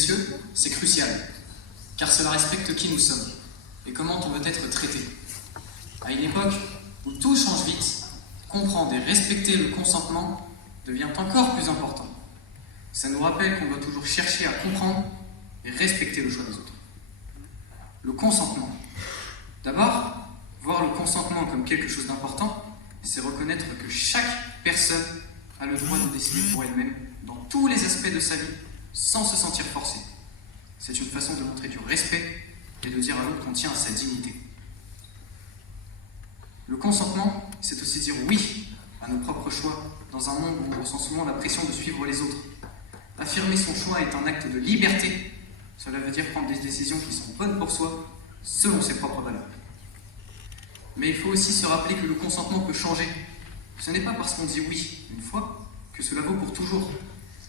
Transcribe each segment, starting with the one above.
messieurs, c'est crucial, car cela respecte qui nous sommes et comment on veut être traité. À une époque où tout change vite, comprendre et respecter le consentement devient encore plus important. Ça nous rappelle qu'on doit toujours chercher à comprendre et respecter le choix des autres. Le consentement. D'abord, voir le consentement comme quelque chose d'important, c'est reconnaître que chaque personne a le droit de décider pour elle-même dans tous les aspects de sa vie, sans se sentir forcée. C'est une façon de montrer du respect et de dire à l'autre qu'on tient à sa dignité. Le consentement, c'est aussi dire oui à nos propres choix, dans un monde où on ressent souvent la pression de suivre les autres. Affirmer son choix est un acte de liberté. Cela veut dire prendre des décisions qui sont bonnes pour soi, selon ses propres valeurs. Mais il faut aussi se rappeler que le consentement peut changer. Ce n'est pas parce qu'on dit oui une fois que cela vaut pour toujours.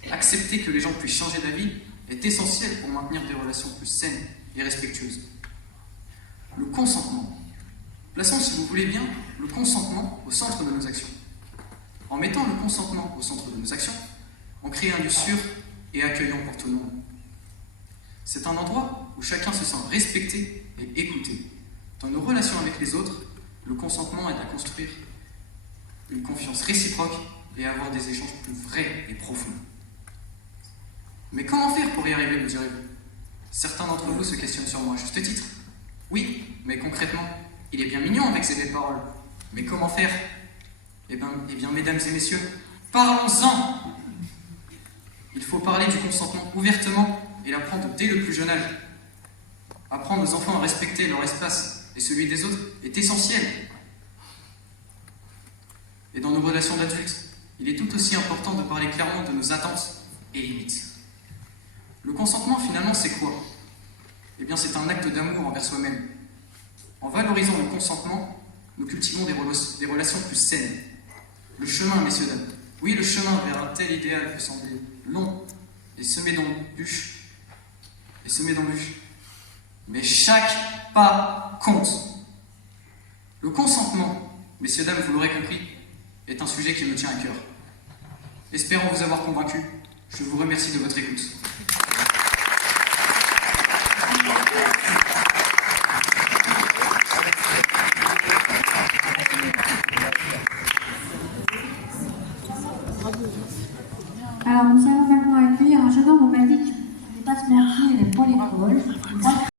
Accepter que les gens puissent changer d'avis est essentiel pour maintenir des relations plus saines et respectueuses. Le consentement. Plaçons, si vous voulez bien, le consentement au centre de nos actions. En mettant le consentement au centre de nos actions, on crée un lieu sûr et accueillant pour tout le monde. C'est un endroit où chacun se sent respecté et écouté. Dans nos relations avec les autres, le consentement est à construire une confiance réciproque et à avoir des échanges plus vrais et profonds. Mais comment faire pour y arriver, me direz-vous? Certains d'entre vous se questionnent sur moi à juste titre. Oui, mais concrètement, il est bien mignon avec ses belles paroles. Mais comment faire? Eh bien, mesdames et messieurs, parlons-en! Il faut parler du consentement ouvertement et l'apprendre dès le plus jeune âge. Apprendre aux enfants à respecter leur espace et celui des autres est essentiel. Et dans nos relations d'adultes, il est tout aussi important de parler clairement de nos attentes et limites. Le consentement, finalement, c'est quoi? Eh bien, c'est un acte d'amour envers soi-même. En valorisant le consentement, nous cultivons des relations plus saines. Le chemin, messieurs, dames. Oui, le chemin vers un tel idéal peut sembler long et semé d'embûches. Mais chaque pas compte. Le consentement, messieurs, dames, vous l'aurez compris, est un sujet qui me tient à cœur. Espérant vous avoir convaincu, je vous remercie de votre écoute.